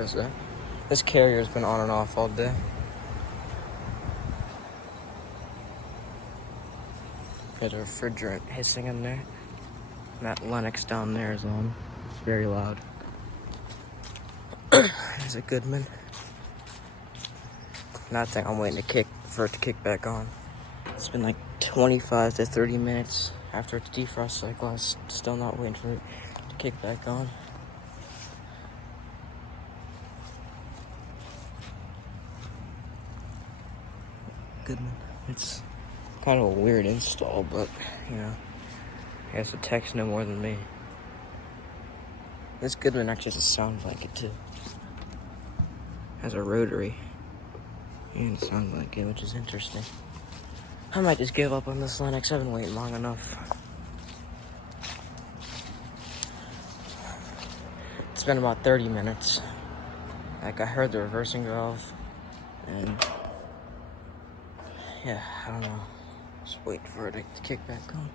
Because this carrier's been on and off all day. There's a refrigerant hissing in there. And that Lennox down there is on. It's very loud. There's a Goodman. And that thing I'm waiting for it to kick back on. It's been like 25 to 30 minutes after its defrost cycle. I'm still not waiting for it to kick back on. Goodman. It's kind of a weird install, but you know, I guess the techs know more than me. This Goodman actually has a sound blanket too. Has a rotary and a sound blanket, which is interesting. I might just give up on this Lennox. I've been waiting long enough. It's been about 30 minutes. Like, I heard the reversing valve, and yeah, I don't know. Just waiting for it to kick back on.